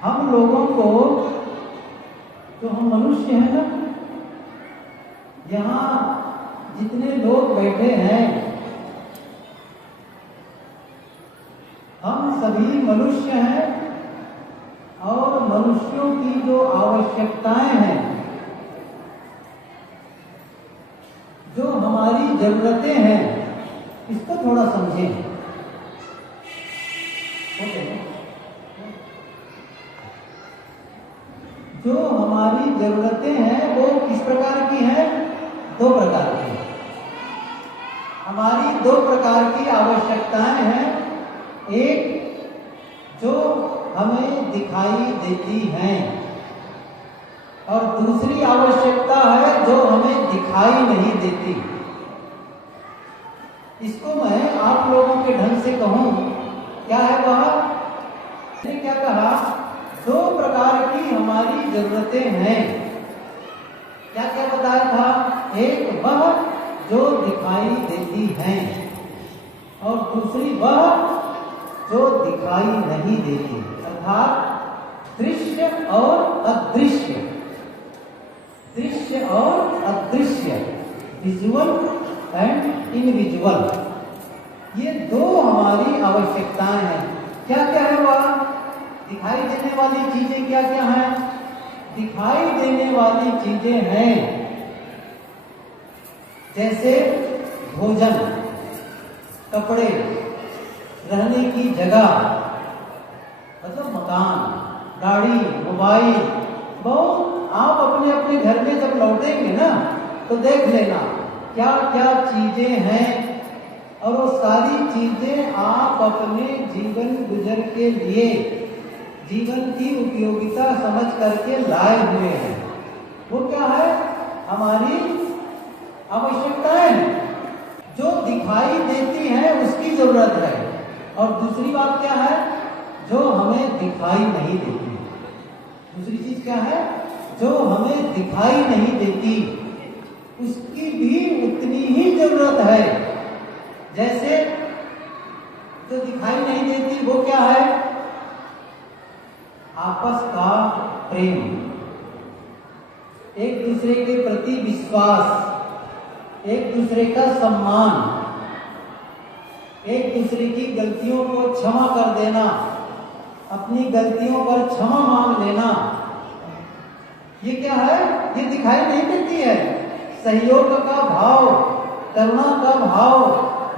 हम लोगों को, तो हम मनुष्य हैं ना, यहाँ जितने लोग बैठे हैं हम सभी मनुष्य हैं और मनुष्यों की जो आवश्यकताएं हैं, जो हमारी जरूरतें हैं, इसको थोड़ा समझें। जो हमारी जरूरतें हैं वो किस प्रकार की हैं? दो प्रकार की। हमारी दो प्रकार की आवश्यकताएं हैं। एक जो हमें दिखाई देती हैं और दूसरी आवश्यकता है जो हमें दिखाई नहीं देती। इसको मैं आप लोगों के ढंग से कहूं, क्या है वह? मैंने क्या कहा? दो प्रकार की हमारी जरूरतें हैं। क्या क्या बताया था? एक वह जो दिखाई देती हैं और दूसरी वह जो दिखाई नहीं देती, अर्थात दृश्य और अदृश्य। दृश्य और अदृश्य, विजुअल एंड इनविजुअल, ये दो हमारी आवश्यकताएं हैं। क्या क्या है वह? दिखाई देने वाली चीजें क्या क्या हैं? दिखाई देने वाली चीजें हैं जैसे भोजन, कपड़े, रहने की जगह, मतलब मकान, गाड़ी, मोबाइल। बहुत आप अपने अपने घर में जब लौटेंगे ना तो देख लेना क्या क्या चीजें हैं, और वो सारी चीजें आप अपने जीवन गुजर के लिए, जीवन की उपयोगिता समझ करके लाए हुए हैं। वो क्या है? हमारी आवश्यकताएं जो दिखाई देती हैं उसकी जरूरत है, और दूसरी बात क्या है? जो हमें दिखाई नहीं देती। दूसरी चीज क्या है? जो हमें दिखाई नहीं देती उसकी भी उतनी ही जरूरत है। जैसे जो दिखाई नहीं देती वो क्या है? आपस का प्रेम, एक दूसरे के प्रति विश्वास, एक दूसरे का सम्मान, एक दूसरे की गलतियों को क्षमा कर देना, अपनी गलतियों पर क्षमा मांग लेना, ये क्या है? ये दिखाई नहीं देती है। सहयोग का भाव, करुणा का भाव,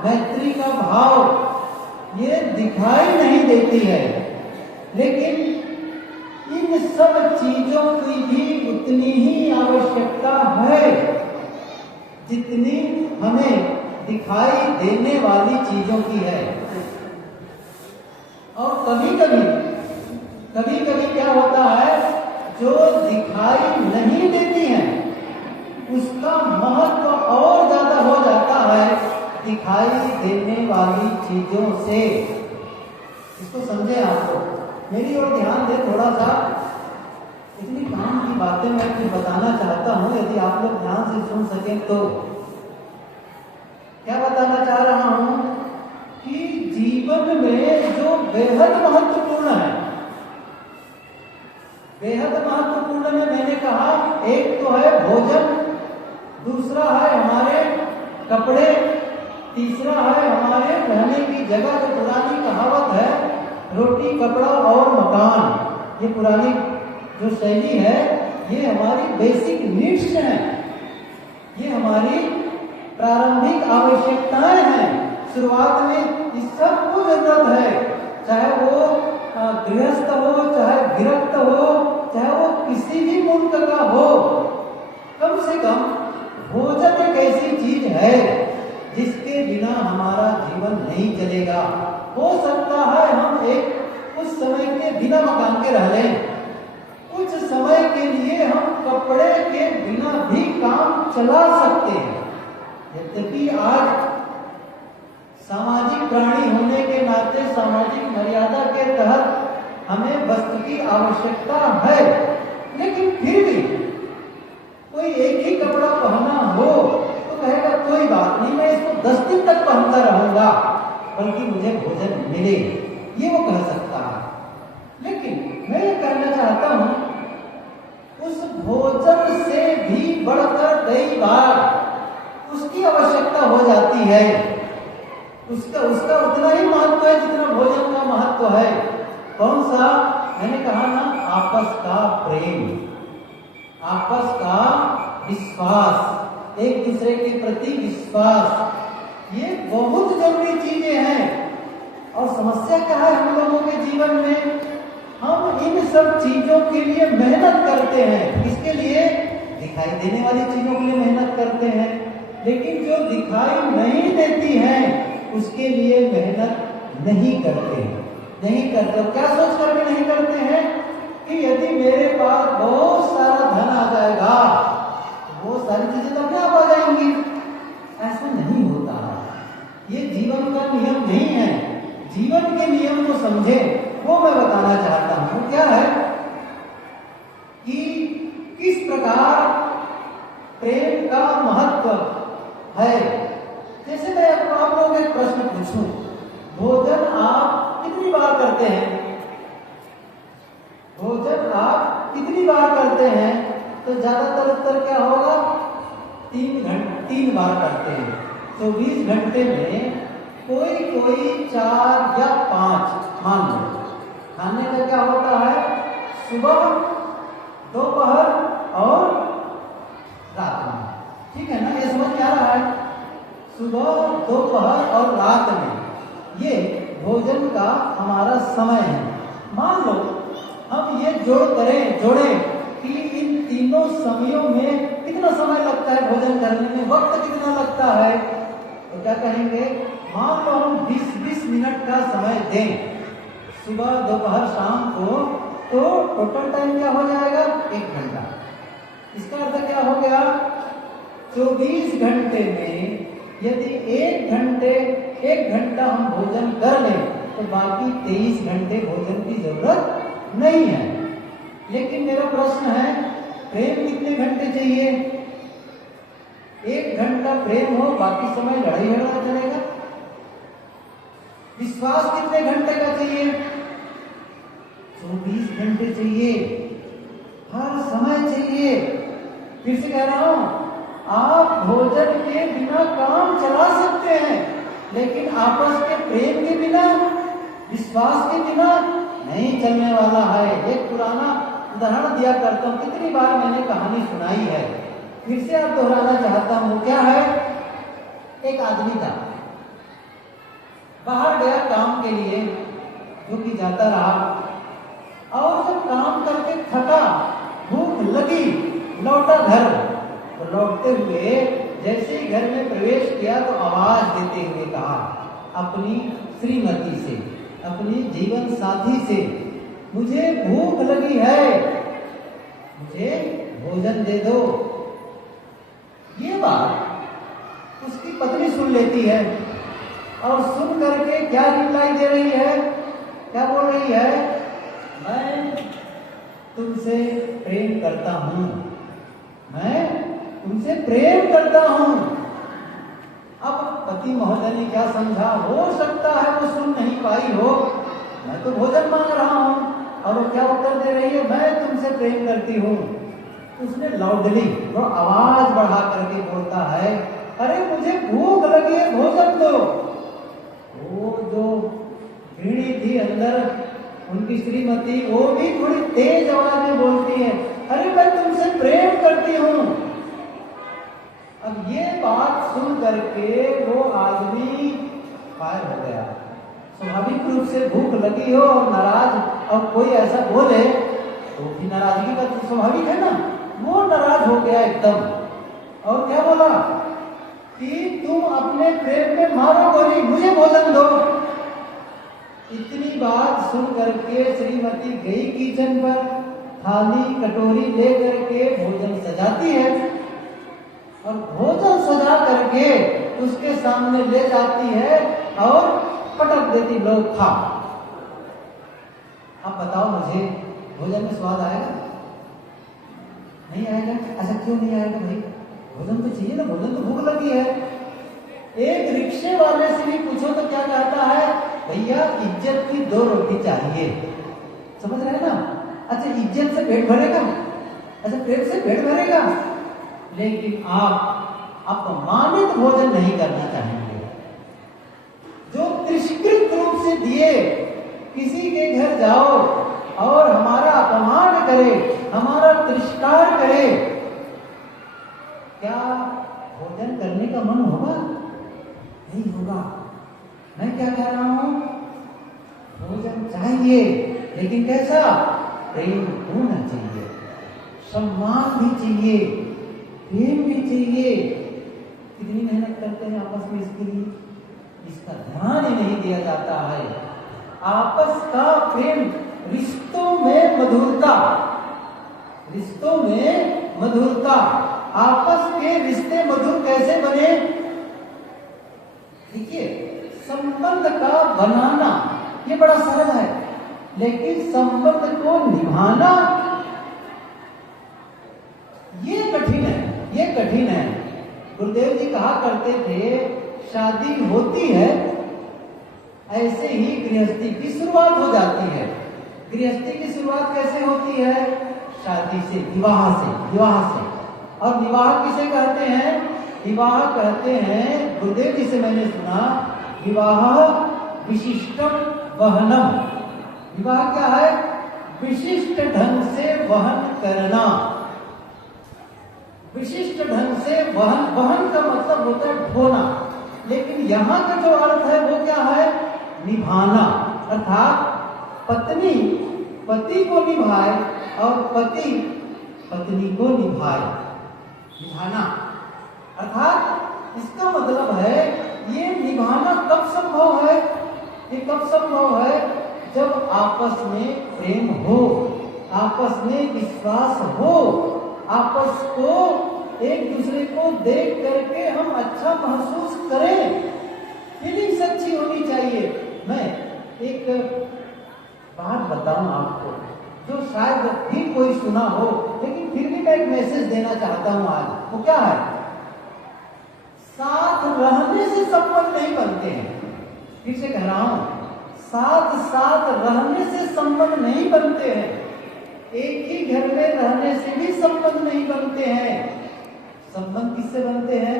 मैत्री का भाव, ये दिखाई नहीं देती है। लेकिन इन सब चीजों की भी उतनी ही आवश्यकता है जितनी हमें दिखाई देने वाली चीजों की है। और कभी कभी क्या होता है? जो दिखाई नहीं देती हैं उसका महत्व और ज्यादा हो जाता है दिखाई देने वाली चीजों से। इसको समझे आप लोग, मेरी ओर ध्यान दे थोड़ा सा। इतनी काम की बातें मैं कुछ बताना चाहता हूं, यदि आप लोग ध्यान से सुन सकें तो। क्या बताना चाह रहा हूं कि जीवन में जो बेहद महत्वपूर्ण है, बेहद महत्वपूर्ण में मैंने कहा एक तो है भोजन, दूसरा है हमारे कपड़े, तीसरा है हमारे रहने की जगह। जो पुरानी कहावत है, रोटी, कपड़ा और मकान, ये पुरानी जो शैली है, ये हमारी बेसिक नीड्स हैं, ये हमारी प्रारंभिक आवश्यकताएं हैं। शुरुआत में इस सब को जरूरत है, चाहे वो गृहस्थ हो, चाहे विरक्त हो, चाहे वो किसी भी मुल्क का हो। कम से कम भोजन एक ऐसी चीज है जिसके बिना हमारा जीवन नहीं चलेगा। हो सकता है हम एक कुछ समय के बिना मकान के रह लें, कुछ समय के लिए हम कपड़े के बिना भी काम चला सकते हैं। यद्यपि आज सामाजिक प्राणी होने के नाते सामाजिक मर्यादा के तहत हमें वस्त्र की आवश्यकता है, लेकिन फिर भी कोई एक ही कपड़ा पहना हो तो कहेगा कोई बात नहीं, मैं इसको 10 दिन तक पहनता रहूंगा, बल्कि मुझे भोजन मिले, ये वो कह सकता है। लेकिन मैं ये कहना जाती है, उसका उसका उतना ही महत्व है जितना भोजन का महत्व है। कौन सा? मैंने कहा ना, आपस का प्रेम, आपस का विश्वास, एक दूसरे के प्रति विश्वास, ये बहुत जरूरी चीजें हैं। और समस्या क्या है हम लोगों के जीवन में? हम इन सब चीजों के लिए मेहनत करते हैं। इसके लिए दिखाई देने वाली चीजों के लिए मेहनत करते हैं, लेकिन जो दिखाई नहीं देती है उसके लिए मेहनत नहीं करते। क्या सोच कर भी नहीं करते हैं कि यदि मेरे पास बहुत सारा धन आ जाएगा तो वो सारी चीजें तो अपने आप आ जाएंगी। ऐसा नहीं होता है, ये जीवन का नियम नहीं है। जीवन के नियम को समझे, वो मैं बताना चाहता हूं। क्या है कि किस प्रकार प्रेम का महत्व है। जैसे मैं आप लोगों को एक प्रश्न पूछूं, भोजन आप कितनी बार करते हैं? भोजन आप कितनी बार करते हैं? तो ज्यादातर उत्तर क्या होगा? 3 बार करते हैं। 24 घंटे में कोई 4 या 5 मान लो। खाने का क्या होता है? सुबह, दोपहर और रात में। ठीक है ना, ये समझ में आ रहा है? सुबह, दोपहर और रात में ये भोजन का हमारा समय है। मान लो हम ये जोड़े कि इन तीनों समयों में कितना समय लगता है भोजन करने में, वक्त कितना लगता है, तो क्या कहेंगे? मान लो हम 20-20 मिनट का समय दें सुबह, दोपहर, शाम को, तो टोटल टाइम क्या हो जाएगा? 1 घंटा। इसका अर्थ क्या हो गया? 24 घंटे में यदि 1 घंटा हम भोजन कर लें तो बाकी 23 घंटे भोजन की जरूरत नहीं है। लेकिन मेरा प्रश्न है, प्रेम कितने घंटे चाहिए? 1 घंटा प्रेम हो, बाकी समय लड़ाई झगड़ा चलेगा। विश्वास कितने घंटे का चाहिए? 24 घंटे चाहिए, हर समय चाहिए। फिर से कह रहा हूं, आप भोजन के बिना काम चला सकते हैं, लेकिन आपस के प्रेम के बिना, विश्वास के बिना नहीं चलने वाला है। एक पुराना उदाहरण दिया करता हूं, कितनी बार मैंने कहानी सुनाई है, फिर से आप दोहराना चाहता हूं। क्या है? एक आदमी था, बाहर गया काम के लिए, जो कि जाता रहा, और जब काम करके थका, भूख लगी, लौटा घर, तो लौटते हुए जैसे ही घर में प्रवेश किया तो आवाज देते हुए कहा अपनी श्रीमती से, अपनी जीवन साथी से, मुझे भूख लगी है, मुझे भोजन दे दो। ये बात उसकी पत्नी सुन लेती है, और सुन करके क्या रिप्लाई दे रही है? क्या बोल रही है? मैं तुमसे प्रेम करता हूं, मैं तुमसे प्रेम करता हूं। अब पति महोदय ने क्या समझा? हो सकता है वो सुन नहीं पाई हो, मैं तो भोजन मांग रहा हूं, और वो क्या उत्तर दे रही है? मैं तुमसे प्रेम करती हूं। उसने लाउडली, वो आवाज बढ़ा करके बोलता है, अरे मुझे भूख लगी है, भोजन दो। वो जो गृहिणी थी अंदर, उनकी श्रीमती, वो भी थोड़ी तेज आवाज में बोलती है, अरे मैं तुमसे प्रेम करती हूं। अब ये बात सुन करके वो आदमी फायर हो गया। स्वाभाविक रूप से भूख लगी हो और नाराज, और कोई ऐसा बोले तो भी नाराजगी का तो स्वाभाविक है ना। वो नाराज हो गया एकदम, और क्या बोला कि तुम अपने प्रेम में मारो गोली, मुझे भोजन दो। इतनी बात सुन करके श्रीमती गई किचन पर, थाली कटोरी ले करके भोजन सजाती है, और भोजन सजा करके उसके सामने ले जाती है और पटक देती, लो खा। अब बताओ मुझे, भोजन में स्वाद आएगा? नहीं आएगा। ऐसा क्यों नहीं आएगा भाई? भोजन तो चाहिए ना, भोजन तो भूख लगी है। एक रिक्शे वाले से भी पूछो तो क्या कहता है? भैया इज्जत की 2 रोटी चाहिए। समझ रहे हैं ना? अच्छा, इज्जत से पेट भरेगा? अच्छा, पेट से पेट भरेगा, लेकिन आप अपमानित भोजन नहीं करना चाहेंगे। से दिए किसी के घर जाओ और हमारा अपमान करे, हमारा तिरस्कार करे, क्या भोजन करने का मन होगा? नहीं होगा। मैं क्या कह रहा हूं? भोजन चाहिए, लेकिन कैसा? प्रेम होना चाहिए, सम्मान भी चाहिए, प्रेम भी चाहिए। कितनी मेहनत करते हैं आपस में इसके लिए, इसका ध्यान ही नहीं दिया जाता है। आपस का प्रेम, रिश्तों में मधुरता, रिश्तों में मधुरता। आपस के रिश्ते मधुर कैसे बने? देखिए, संबंध का बनाना ये बड़ा सरल है, लेकिन संबंध को निभाना ये कठिन है, ये कठिन है। गुरुदेव जी कहा करते थे, शादी होती है ऐसे ही गृहस्थी की शुरुआत हो जाती है। गृहस्थी की शुरुआत कैसे होती है? शादी से, विवाह से, विवाह से। और विवाह किसे कहते हैं? विवाह कहते हैं, गुरुदेव जी से मैंने सुना, विवाह विशिष्टम वहनम। विवाह क्या है? विशिष्ट ढंग से वहन करना। विशिष्ट ढंग से वहन, वहन का मतलब होता है ढोना, लेकिन यहाँ का जो अर्थ है वो क्या है? निभाना। अर्थात पत्नी पति को निभाए और पति पत्नी को निभाए, निभाना। अर्थात इसका मतलब है ये निभाना कब संभव है? ये कब संभव है? जब आपस में प्रेम हो, आपस में विश्वास हो, आपस को एक दूसरे को देख करके हम अच्छा महसूस करें। फीलिंग्स अच्छी होनी चाहिए। मैं एक बात बताऊं आपको, जो शायद भी कोई सुना हो, लेकिन फिर भी मैं एक मैसेज देना चाहता हूं आज। वो क्या है? साथ रहने से संबंध नहीं बनते हैं। फिर से कह रहा हूं, साथ साथ रहने से संबंध नहीं बनते हैं। एक ही घर में रहने से भी संबंध नहीं बनते हैं। संबंध किससे बनते हैं?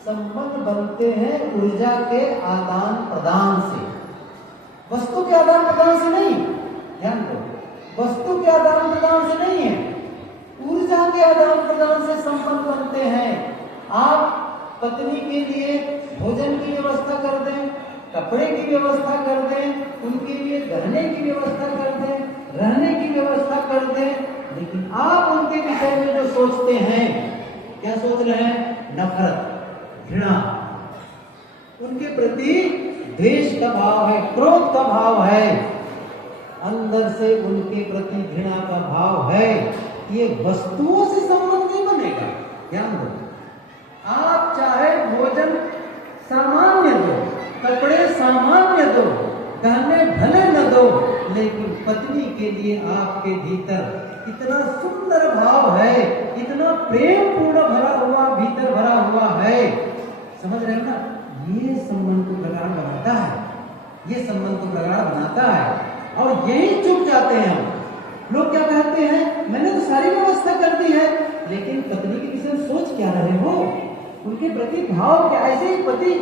संबंध बनते हैं ऊर्जा के आदान प्रदान से, वस्तु के आदान प्रदान से नहीं। ध्यान दो, वस्तु के आदान प्रदान से नहीं है, ऊर्जा के आदान प्रदान से संबंध बनते हैं। आप पत्नी के लिए भोजन की व्यवस्था कर दें, कपड़े की व्यवस्था कर दें, उनके लिए गहने की व्यवस्था कर दें, रहने की व्यवस्था कर दें, लेकिन आप उनके विषय में जो सोचते हैं, क्या सोच रहे हैं? नफरत, घृणा, उनके प्रति द्वेष का भाव है, क्रोध का भाव है, अंदर से उनके प्रति घृणा का भाव है। ये वस्तुओं से संबंध नहीं बनेगा। ध्यान दो, आप चाहे भोजन सामान्य दो, कपड़े सामान्य दो, गहने भले न दो, लेकिन पत्नी के लिए आपके भीतर इतना सुंदर भाव है, इतना प्रेम पूर्ण भरा हुआ, भीतर भरा हुआ है। समझ रहे हो ना? ये संबंध को प्रगाढ़ बनाता है, ये संबंध को प्रगाढ़ बनाता है। और यही चुप जाते हैं हम लोग। क्या कहते हैं? मैंने तो सारी व्यवस्था कर दी है, लेकिन पत्नी के विषय में सोच क्या रहे हो? उनके प्रति भाव क्या? ऐसे ही पति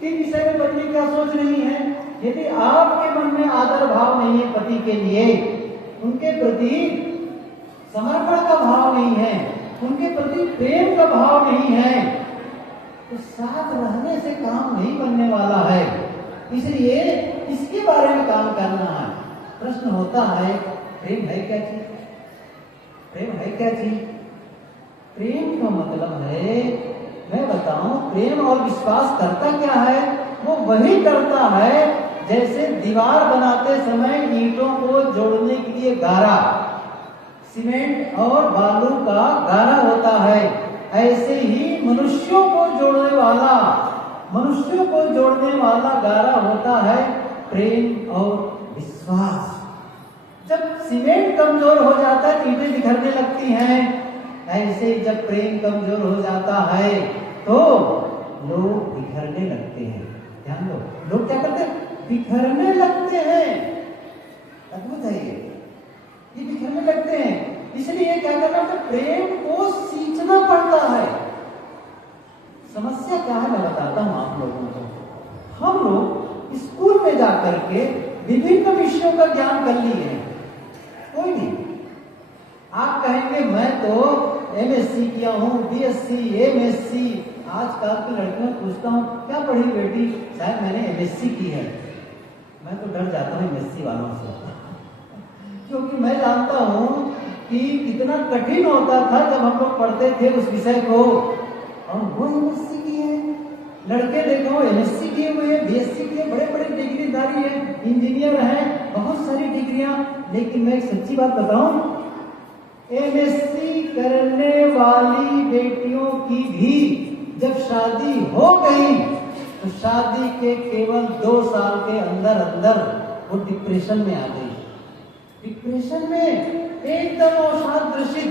के विषय में पत्नी क्या सोच रही है? यदि आपके मन में आदर भाव नहीं है पति के लिए, उनके प्रति समर्पण का भाव नहीं है, उनके प्रति प्रेम का भाव नहीं है, तो साथ रहने से काम नहीं बनने वाला है। इसलिए इसके बारे में काम करना है। प्रश्न होता है, प्रेम है क्या चीज? प्रेम है क्या चीज? प्रेम का मतलब है, मैं बताऊं, प्रेम और विश्वास करता क्या है? वो वही करता है जैसे दीवार बनाते समय ईंटों को जोड़ने के लिए गारा, सीमेंट और बालू का गारा होता है, ऐसे ही मनुष्यों को जोड़ने वाला, मनुष्यों को जोड़ने वाला गारा होता है प्रेम और विश्वास। जब सीमेंट कमजोर हो जाता है, ईंटें बिखरने लगती हैं, ऐसे जब प्रेम कमजोर हो जाता है तो लोग बिखरने लगते हैं। ध्यान दो, लोग क्या करते हैं? बिखरने लगते हैं। अद्भुत है ये बिखरने लगते हैं। इसलिए क्या करना है? प्रेम को सींचना पड़ता है। समस्या क्या है मैं बताता हूं आप लोगों को। हम लोग स्कूल में में जाकर के विभिन्न विषयों का ज्ञान कर लिए हैं? कोई नहीं। आप कहेंगे मैं तो एमएससी किया हूँ, बीएससी, एमएससी। आजकल की लड़कियों पूछता हूँ क्या पढ़ी बेटी? शायद मैंने एमएससी की है। मैं तो डर जाता हूँ एमएससी वालों से, क्योंकि मैं जानता हूँ कि कितना कठिन होता था जब हम लोग पढ़ते थे उस विषय को। और वो एमएससी की है। लड़के देखो एमएससी किए हुए हैं, बीएससी किए, बड़े बड़े डिग्रीधारी हैं, इंजीनियर हैं, बहुत सारी डिग्रियां। लेकिन मैं एक सच्ची बात बताऊं, एमएससी करने वाली बेटियों की भी जब शादी हो गई तो शादी के केवल 2 साल के अंदर अंदर वो डिप्रेशन में आ गई। डिप्रेशन में एकदम असादृशित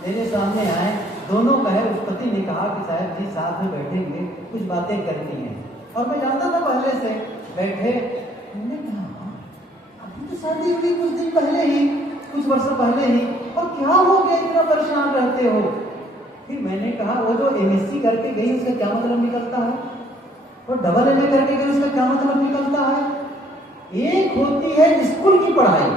मेरे सामने आए, दोनों कहे, उस पति ने कहा कि साहब जी साथ में बैठेंगे, कुछ बातें करनी है। और मैं जानता था पहले से, बैठे। मैंने कहा अभी तो शादी हुई कुछ दिन पहले ही, कुछ वर्ष पहले ही, और क्या हो गया इतना परेशान रहते हो? फिर मैंने कहा वो जो एमएससी करके गई उसका क्या मतलब निकलता है, और डबल एमए करके गई उसका क्या मतलब निकलता है? एक होती है स्कूल की पढ़ाई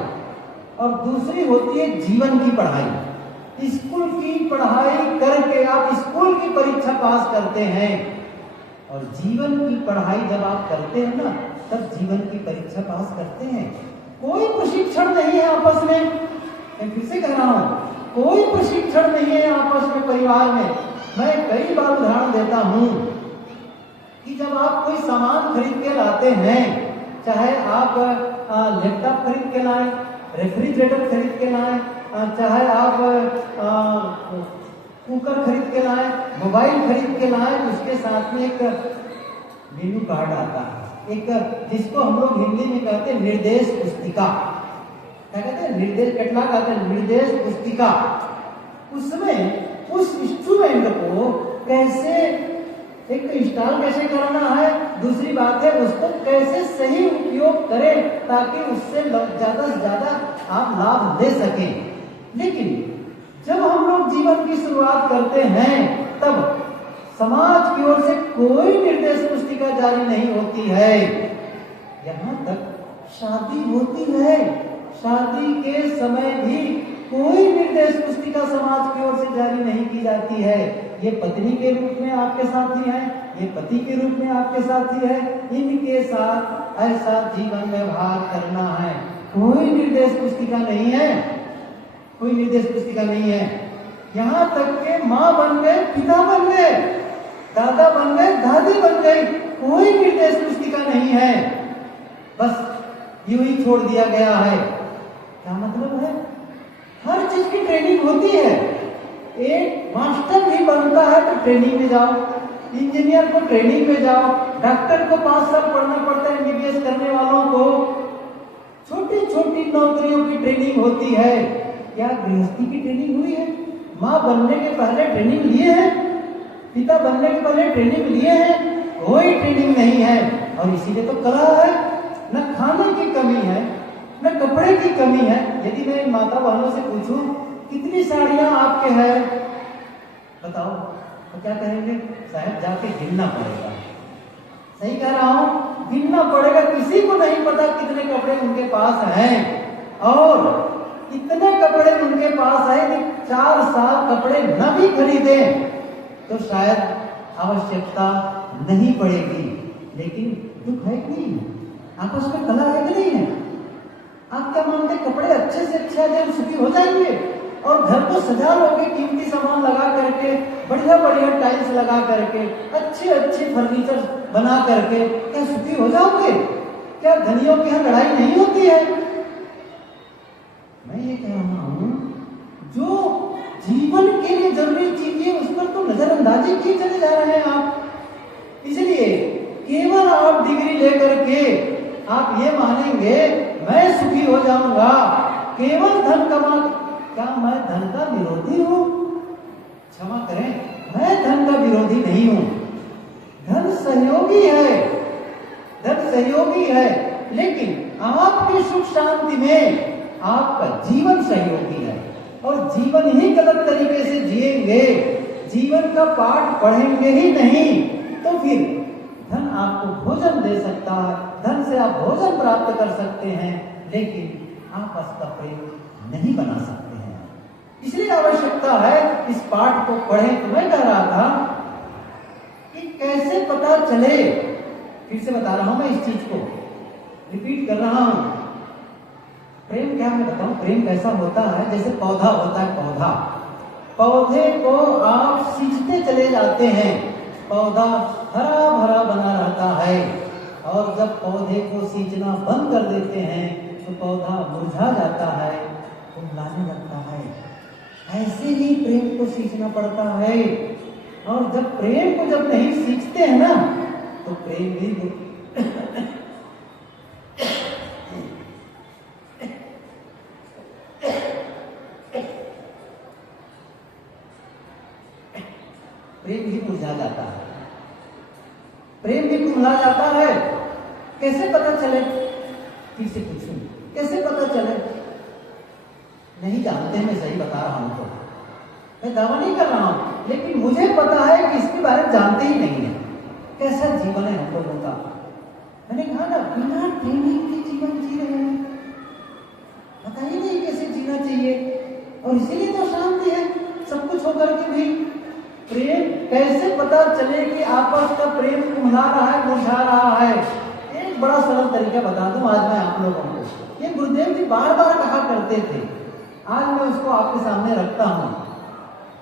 और दूसरी होती है जीवन की पढ़ाई। स्कूल की पढ़ाई करके आप स्कूल की परीक्षा पास करते हैं, और जीवन की पढ़ाई जब आप करते हैं ना, तब जीवन की परीक्षा पास करते हैं। कोई प्रशिक्षण नहीं है आपस में। मैं फिर से कह रहा हूं, कोई प्रशिक्षण नहीं है आपस में, परिवार में। मैं कई बार उदाहरण देता हूं कि जब आप कोई सामान खरीद के लाते हैं, चाहे आप लैपटॉप खरीद के लाएं, रेफ्रिजरेटर खरीद के लाएं, चाहे आप कुकर खरीद के लाएं, मोबाइल खरीद के लाएं, उसके साथ में एक मेनू कार्ड आता है, एक जिसको हम लोग हिंदी में कहते हैं निर्देश पुस्तिका। क्या कहते हैं? निर्देश कैटलॉग कहते हैं, निर्देश पुस्तिका। उसमें उस इंस्ट्रूमेंट को कैसे एक इंस्टॉल कैसे करना है, दूसरी बात है उसको कैसे सही उपयोग करें ताकि उससे ज्यादा से ज्यादा आप लाभ ले सकें। लेकिन जब हम लोग जीवन की शुरुआत करते हैं तब समाज की ओर से कोई निर्देश पुस्तिका जारी नहीं होती है। यहाँ तक शादी होती है, शादी के समय भी कोई निर्देश पुस्तिका समाज की ओर से जारी नहीं की जाती है। ये पत्नी के रूप में आपके साथी है, ये पति के रूप में आपके साथी है, इनके साथ ऐसा जीवन व्यवहार करना है। कोई निर्देश पुस्तिका नहीं है, कोई निर्देश पुस्तिका नहीं है। यहाँ तक के माँ बन गए, पिता बन गए, दादा बन गए, दादी बन गई, कोई निर्देश पुस्तिका नहीं है। बस यूं ही छोड़ दिया गया है। क्या मतलब है? हर चीज की ट्रेनिंग होती है। एक मास्टर भी बनता है तो ट्रेनिंग में जाओ, इंजीनियर को ट्रेनिंग में जाओ, डॉक्टर को 5 साल पढ़ना पड़ता है एमबीबीएस करने वालों को, छोटी छोटी नौकरियों की ट्रेनिंग होती है। क्या गृहस्थी की ट्रेनिंग हुई है? माँ बनने के पहले ट्रेनिंग लिए हैं, पिता बनने के पहले ट्रेनिंग लिए हैं? कोई ट्रेनिंग नहीं है। और इसीलिए तो कला है, न खाने की कमी है, न कपड़े की कमी है। यदि मैं माता बहनों से पूछूं कितनी साड़ियां आपके हैं, बताओ, तो क्या कहेंगे? साहब जाके गिनना पड़ेगा। सही कह रहा हूं, गिनना पड़ेगा। किसी को नहीं पता कितने कपड़े उनके पास हैं, और इतने कपड़े उनके पास है कि 4 साल कपड़े न भी खरीदे तो शायद आवश्यकता नहीं पड़ेगी। लेकिन दुख है कि नहीं? आपस में कला है कि नहीं है? आप क्या मानते, कपड़े अच्छे से अच्छे जब सुखी हो जाएंगे और घर को सजा लोगे कीमती सामान लगा करके, बढ़िया बढ़िया टाइल्स लगा करके, अच्छे अच्छे फर्नीचर बना करके, क्या सुखी हो जाओगे? क्या धनियों के यहाँ लड़ाई नहीं होती है? मैं ये कह रहा हूं, जो जीवन के लिए जरूरी चीज है उस पर तो नजरअंदाजी किए चले जा रहे हैं आप। इसलिए केवल आप डिग्री लेकर के आप ये मानेंगे मैं सुखी हो जाऊंगा, केवल धन कमा। क्या मैं धन का विरोधी हूं? क्षमा करें, मैं धन का विरोधी नहीं हूं। धन सहयोगी है, धन सहयोगी है, लेकिन आपकी सुख शांति में आपका जीवन सहयोगी है। और जीवन ही गलत तरीके से जिएंगे, जीवन का पाठ पढ़ेंगे ही नहीं, तो फिर धन आपको भोजन दे सकता है, धन से आप भोजन प्राप्त कर सकते हैं, लेकिन आपस का प्रेम नहीं बना सकते हैं। इसलिए आवश्यकता है इस पाठ को पढ़ें। तो मैं कह रहा था कि कैसे पता चले, फिर से बता रहा हूं मैं इस चीज को, रिपीट कर रहा हूं। प्रेम क्या मैं बताऊं, प्रेम कैसा होता है, जैसे पौधा होता है, पौधे को आप सींचते चले जाते हैं, पौधा हरा भरा बना रहता है, और जब पौधे को सींचना बंद कर देते हैं तो पौधा मुरझा जाता है, कुम्हलाने लगता है। ऐसे ही प्रेम को सींचना पड़ता है, और जब प्रेम को जब नहीं सींचते हैं ना तो प्रेम भी मुरझा जाता है, प्रेम भी कुम्हला जाता है। कैसे पता चले, फिर से पूछूं, कैसे पता चले? नहीं जानते, मैं सही बता रहा हूं, तो मैं दावा नहीं कर रहा हूं, लेकिन मुझे पता है कि इसके बारे में जानते ही नहीं है। कैसा जीवन है हम लोगों का? मैंने कहा ना, बिना ट्रेनिंग के जीवन जी रहे हैं, बताइए नहीं कैसे जीना चाहिए। और इसीलिए तो शांति है सब कुछ होकर के भी। प्रेम कैसे पता चले कि आपस का प्रेम कुम्हला रहा है, मुरझा रहा है? एक बड़ा सरल तरीका बता दूं आज मैं आप लोगों को। ये गुरुदेव जी बार बार कहा करते थे, आज मैं उसको आपके सामने रखता हूं।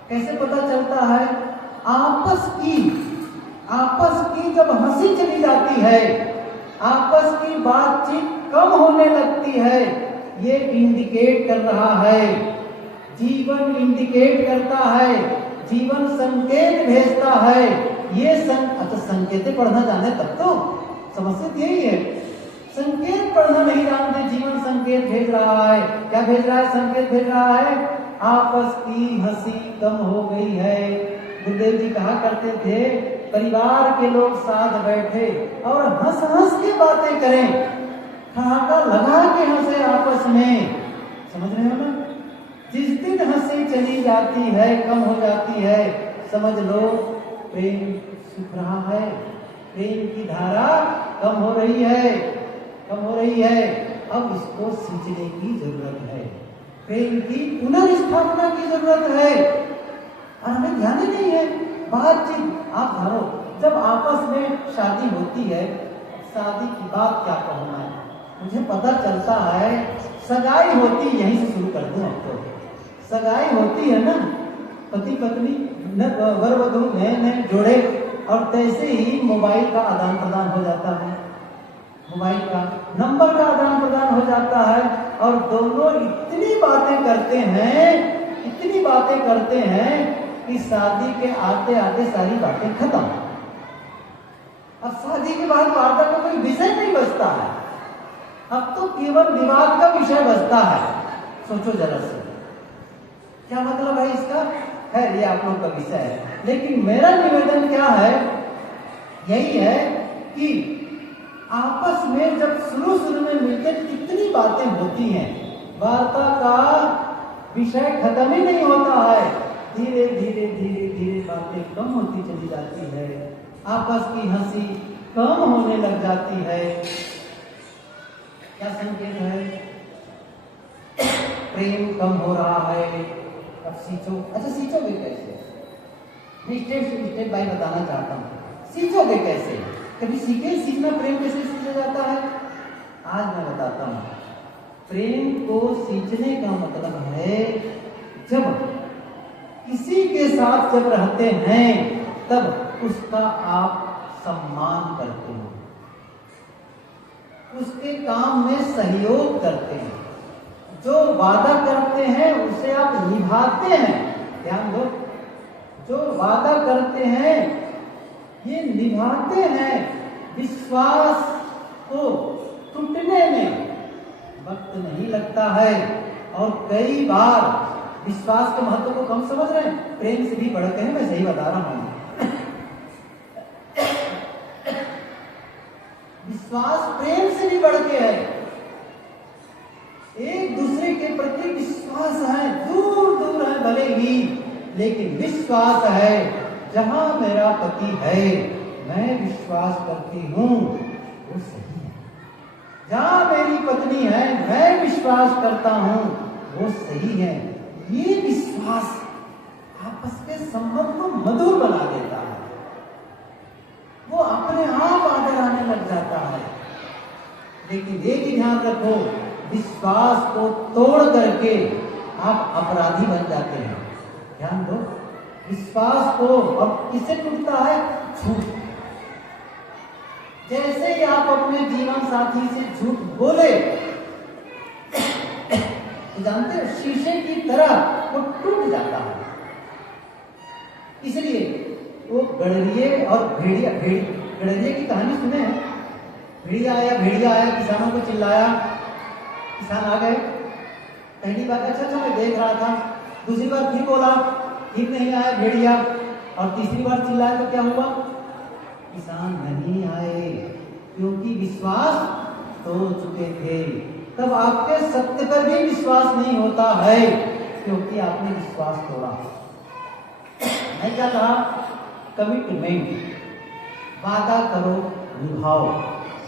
कैसे पता चलता है? आपस की जब हंसी चली जाती है, आपस की बातचीत कम होने लगती है, ये इंडिकेट कर रहा है, जीवन इंडिकेट करता है, जीवन संकेत भेजता है। ये अच्छा संकेत पढ़ना जाने तब तो समस्या यही है, संकेत पढ़ना नहीं जानते, जीवन संकेत भेज रहा है। क्या भेज रहा है? संकेत भेज रहा है, आपस की हंसी कम हो गई है। गुरुदेव जी कहा करते थे, परिवार के लोग साथ बैठे और हंस हंस के बातें करें, ठहाका लगा के हंसे आपस में। समझ रहे हो ना? जिस दिन हंसी चली जाती है, कम हो जाती है, समझ लो प्रेम सूख रहा है, प्रेम की धारा कम हो रही है, कम हो रही है। अब इसको सींचने की जरूरत है, प्रेम की पुनर्स्थापना की जरूरत है, और हमें ध्यान ही नहीं है। बातचीत आप धरो, जब आपस में शादी होती है, शादी की बात क्या कहूँ मैं, मुझे पता चलता है सगाई होती, यहीं से शुरू कर दूं आपको। सगाई होती है ना, पति पत्नी वर वधू नए जोड़े, और तैसे ही मोबाइल का आदान प्रदान हो जाता है, मोबाइल का नंबर का आदान प्रदान हो जाता है, और दोनों इतनी बातें करते हैं कि शादी के आते आते सारी बातें खत्म। अब शादी के बाद वार्ता का कोई विषय नहीं बचता है, अब तो केवल विवाद का विषय बचता है। सोचो जरा से, क्या मतलब है इसका? है ये आप लोग का विषय है, लेकिन मेरा निवेदन क्या है, यही है कि आपस में जब शुरू में मिलते कितनी बातें होती हैं, वार्ता का विषय खत्म ही नहीं होता है, धीरे धीरे बातें कम होती चली जाती है, आपस की हंसी कम होने लग जाती है। क्या संकेत है? प्रेम कम हो रहा है। अब सींचो, अच्छा सींचोगे कैसे? मैं स्टेप बाय बताना चाहता हूँ, सींचोगे कैसे? कभी सीखना प्रेम कैसे सींचा जाता है, आज मैं बताता हूँ। प्रेम को सींचने का मतलब है, जब किसी के साथ जब रहते हैं तब उसका आप सम्मान करते हो, उसके काम में सहयोग करते हैं, जो वादा करते हैं उसे आप निभाते हैं। ध्यान दो, जो वादा करते हैं ये निभाते हैं। विश्वास को टूटने में वक्त नहीं लगता है, और कई बार विश्वास के महत्व को कम समझ रहे हैं, प्रेम से भी बढ़ते हैं, मैं सही बता रहा हूं। विश्वास प्रेम से भी बढ़ के है, एक दूसरे के प्रति विश्वास है, दूर दूर है भले ही, लेकिन विश्वास है, जहां मेरा पति है मैं विश्वास करती हूँ वो सही है, जहाँ मेरी पत्नी है मैं विश्वास करता हूँ वो सही है। ये विश्वास आपस के संबंध को मधुर बना देता है, वो अपने आप आदर आने लग जाता है। लेकिन एक ही ध्यान रखो, विश्वास को तोड़ करके आप अपराधी बन जाते हैं। ध्यान दो, विश्वास को, और किससे टूटता है? झूठ। जैसे ही आप अपने जीवन साथी से झूठ बोले तो जानते हो शीशे की तरह वो टूट जाता है। इसलिए वो गड़रिए और भेड़िया, गड़रिए की कहानी सुने हैं? भेड़िया आया किसानों को चिल्लाया, किसान आ गए। पहली बार अच्छा मैं देख रहा था, दूसरी बार फिर बोला, फिर नहीं आया भेड़िया, और तीसरी बार चिल्लाया तो क्या हुआ? किसान नहीं आए, क्योंकि विश्वास तोड़ चुके थे। तब आपके सत्य पर भी विश्वास नहीं होता है, क्योंकि आपने विश्वास तोड़ा। मैं क्या कहा? कमिटमेंट, वादा करो, निभाओ।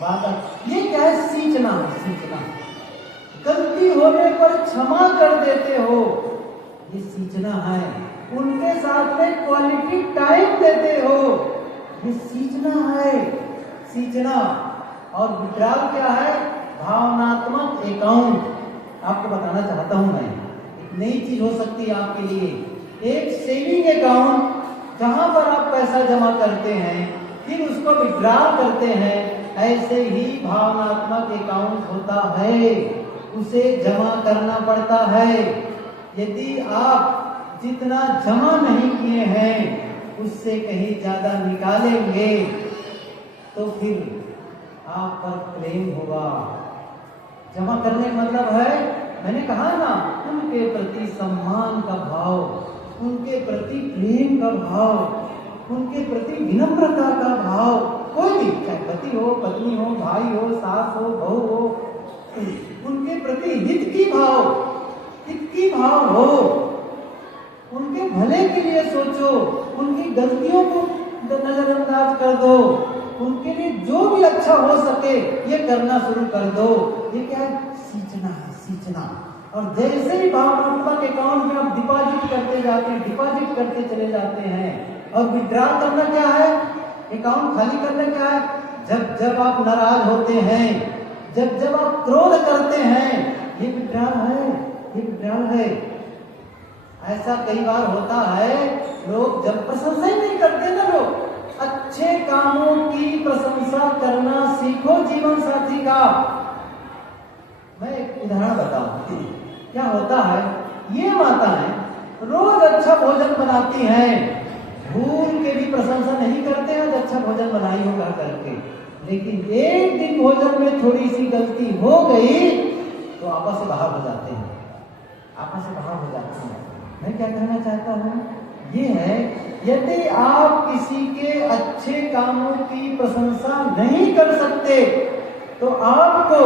वादा, ये क्या है? सींचना। गलती होने पर क्षमा कर देते हो, ये सींचना है। उनके साथ में क्वालिटी टाइम देते हो, ये सींचना है, सींचना। और विड्रॉल क्या है? भावनात्मक अकाउंट। आपको बताना चाहता हूं मैं, एक नई चीज हो सकती है आपके लिए, एक सेविंग अकाउंट, जहां पर आप पैसा जमा करते हैं फिर उसको विड्रॉल करते हैं। ऐसे ही भावनात्मक अकाउंट होता है, उसे जमा करना पड़ता है। यदि आप जितना जमा नहीं किए हैं उससे कहीं ज्यादा निकालेंगे तो फिर आप पर प्रेम होगा। जमा करने का मतलब है, मैंने कहा ना, उनके प्रति सम्मान का भाव, उनके प्रति प्रेम का भाव, उनके प्रति विनम्रता का भाव। कोई भी, चाहे पति हो, पत्नी हो, भाई हो, सास हो, बहू हो, उनके प्रति हित की भाव हो, उनके भले के लिए सोचो, उनकी गलतियों को नजरअंदाज कर दो, उनके लिए जो भी अच्छा हो सके ये करना शुरू कर दो। ये क्या है? सींचना है, सींचना। और जैसे ही भावनात्मक अकाउंट में आप डिपॉजिट करते जाते हैं, डिपॉजिट करते चले जाते हैं। और विड्रॉल करना क्या है? अकाउंट खाली करना क्या है? जब जब आप नाराज होते हैं, जब जब आप क्रोध करते हैं, ये विड्रॉल है, ये विड्रॉल है। ऐसा कई बार होता है, लोग जब प्रशंसा ही नहीं करते ना, लोग अच्छे कामों की प्रशंसा करना सीखो जीवन साथी का। मैं एक उदाहरण बताऊं, क्या होता है, ये माताएं रोज अच्छा भोजन बनाती हैं, भूल के भी प्रशंसा नहीं करते हैं अच्छा भोजन बनाई होगा करके, लेकिन एक दिन भोजन में थोड़ी सी गलती हो गई तो आपस से बाहर हो जाते हैं, आपस से बाहर हो जाते हैं। मैं क्या कहना चाहता हूँ, ये है, यदि आप किसी के अच्छे कामों की प्रशंसा नहीं कर सकते तो आपको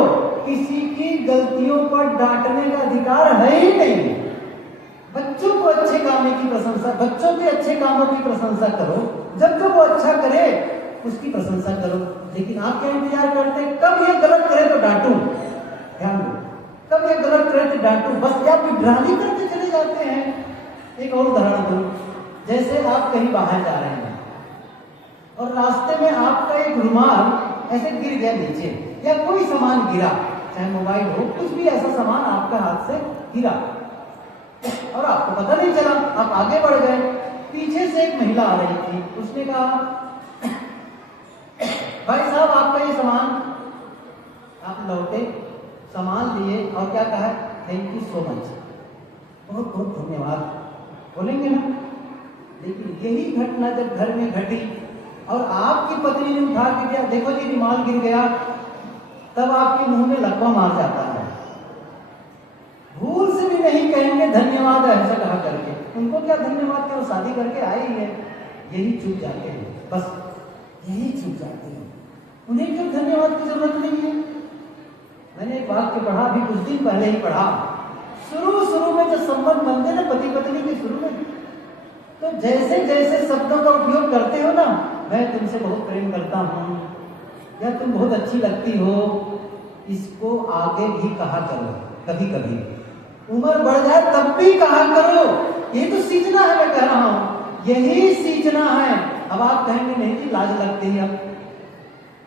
किसी की गलतियों पर डांटने का अधिकार है ही नहीं। बच्चों को अच्छे कामों की प्रशंसा, बच्चों के अच्छे कामों की प्रशंसा करो, जब जब वो अच्छा करे उसकी प्रशंसा करो। लेकिन आप क्या इंतजार करते हैं, कब ये गलत करे तो डांटू, ध्यान दो, कब ये गलत करे तो डांटू, बस आप विड्राली करते चले जाते हैं। एक और उदाहरण दूं, जैसे आप कहीं बाहर जा रहे हैं और रास्ते में आपका एक रुमाल ऐसे गिर गया नीचे, या कोई सामान गिरा, चाहे मोबाइल हो, कुछ भी ऐसा सामान आपका हाथ से गिरा और आपको पता नहीं चला, आप आगे बढ़ गए। पीछे से एक महिला आ रही थी, उसने कहा, भाई साहब आपका ये सामान, आप लौटे, सामान लिए और क्या कहा, थैंक यू सो मच, बहुत बहुत धन्यवाद, बोलेंगे ना। लेकिन यही घटना जब घर में घटी और आपकी पत्नी ने उठा के दिया, देखो जी रुमाल गिर गया, तब आपके मुंह में लकवा मार जाता है, भूल से भी नहीं कहेंगे धन्यवाद ऐसा कहा करके। उनको क्या धन्यवाद, क्या शादी करके आई है, यही चूक जाते हैं, बस यही चूक जाते हैं, उन्हें क्यों धन्यवाद की जरूरत नहीं है। मैंने एक वाक्य पढ़ा, अभी कुछ दिन पहले ही पढ़ा, शुरू में जो संबंध बनते ना पति पत्नी के, शुरू में तो जैसे जैसे शब्दों का उपयोग करते हो ना, मैं तुमसे बहुत प्रेम करता हूँ या तुम बहुत अच्छी लगती हो, इसको आगे भी कहा करो। कभी कभी उम्र बढ़ जाए तब भी कहा करो। ये तो सीखना है, मैं कह रहा हूं, यही सीखना है। अब आप कहेंगे नहीं जी लाज लगती है।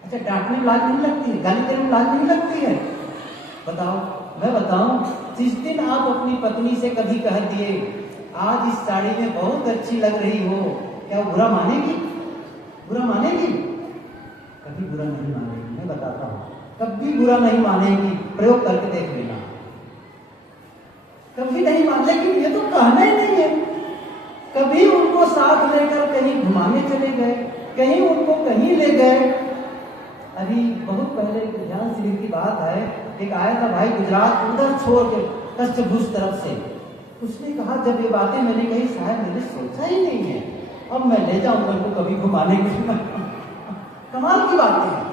अच्छा, डांटने में लाज नहीं लगती है, गाली देने में लाज नहीं लगती है? बताओ, मैं बताऊं, जिस दिन आप अपनी पत्नी से कभी कह दिए आज इस साड़ी में बहुत अच्छी लग रही हो, क्या वो बुरा मानेगी? बुरा मानेगी? कभी बुरा नहीं मानेगी, मैं बताता हूं, कभी बुरा नहीं मानेगी। प्रयोग करके देख लेना, कभी नहीं मान। लेकिन ये तो कहना ही नहीं है। कभी उनको साथ लेकर कहीं घुमाने चले गए, कहीं उनको कहीं ले गए। अभी बहुत पहले ध्यान शिविर की बात है, एक आया था भाई गुजरात, उधर छोड़ के कष्टभुज तरफ से। उसने कहा जब ये बातें मैंने कही, शायद मैंने सोचा ही नहीं है, अब मैं ले जाऊंगा उनको कभी घुमाने के लिए। कमाल की बातें हैं।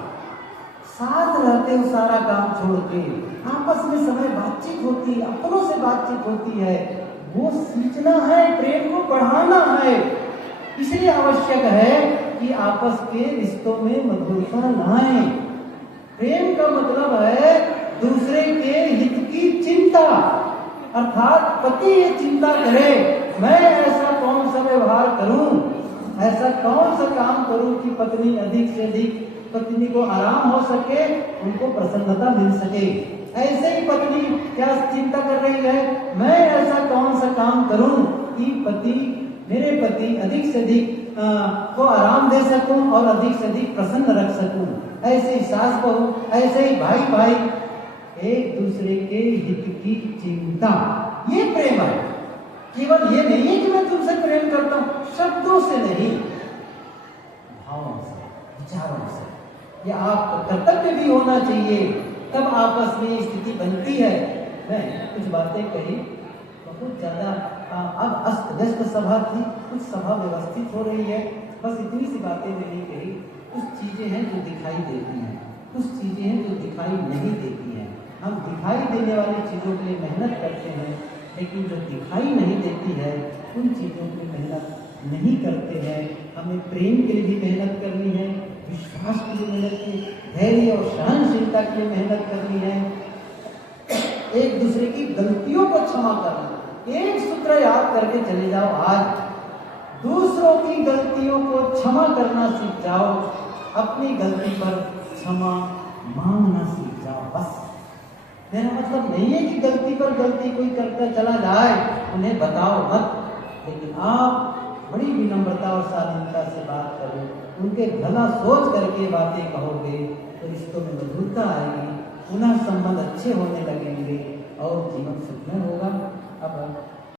साथ रहते हो सारा काम छोड़ के, आपस में समय बातचीत होती है, अपनों से बातचीत होती है, वो सींचना है, प्रेम को बढ़ाना है। इसलिए आवश्यक है कि आपस के रिश्तों में मधुरता लाएं। प्रेम का मतलब है दूसरे के हित की चिंता, अर्थात पति ये चिंता करे मैं ऐसा कौन सा व्यवहार करूं, ऐसा कौन सा काम करूं कि पत्नी अधिक से अधिक, पत्नी को आराम हो सके, उनको प्रसन्नता मिल सके। ऐसे ही पत्नी क्या चिंता कर रही है, मैं ऐसा कौन सा काम करूं कि मेरे पति अधिक से अधिक को आराम दे सकूं और अधिक से अधिक प्रसन्न रख सकूं। ऐसे ही सास बहू, ऐसे ही भाई भाई, एक दूसरे के हित की चिंता, ये प्रेम है। केवल ये नहीं है कि मैं तुमसे प्रेम करता हूं, शब्दों से नहीं, भावों से, विचारों से। ये आपका कर्तव्य भी होना चाहिए, तब आपस में स्थिति बनती है। मैं कुछ बातें कही, बहुत ज्यादा अब अस्त व्यस्त सभा थी, कुछ सभा व्यवस्थित हो रही है, बस इतनी सी बातें मैंने कही। कुछ चीजें हैं जो दिखाई देती हैं, कुछ चीजें हैं जो दिखाई नहीं देती हैं। हम दिखाई देने वाली चीजों के लिए मेहनत करते हैं, लेकिन जो दिखाई नहीं देती है उन चीजों की मेहनत नहीं करते हैं। हमें प्रेम के लिए भी मेहनत करनी है, विश्वास के लिए मेहनत की, धैर्य और सहनशीलता के लिए मेहनत करनी है, एक दूसरे की गलतियों को क्षमा करना। एक सूत्र याद करके चले जाओ, आज दूसरों की गलतियों को क्षमा करना सीख जाओ, अपनी गलती पर क्षमा मांगना सीख जाओ। बस मेरा मतलब नहीं है कि गलती पर गलती कोई करता चला जाए, उन्हें बताओ मत, लेकिन आप बड़ी विनम्रता और शालीनता से बात करो, उनके भला सोच करके बातें कहोगे तो रिश्तों में मधुरता आएगी, पुनः संबंध अच्छे होने लगेंगे और जीवन सुखमय होगा। अब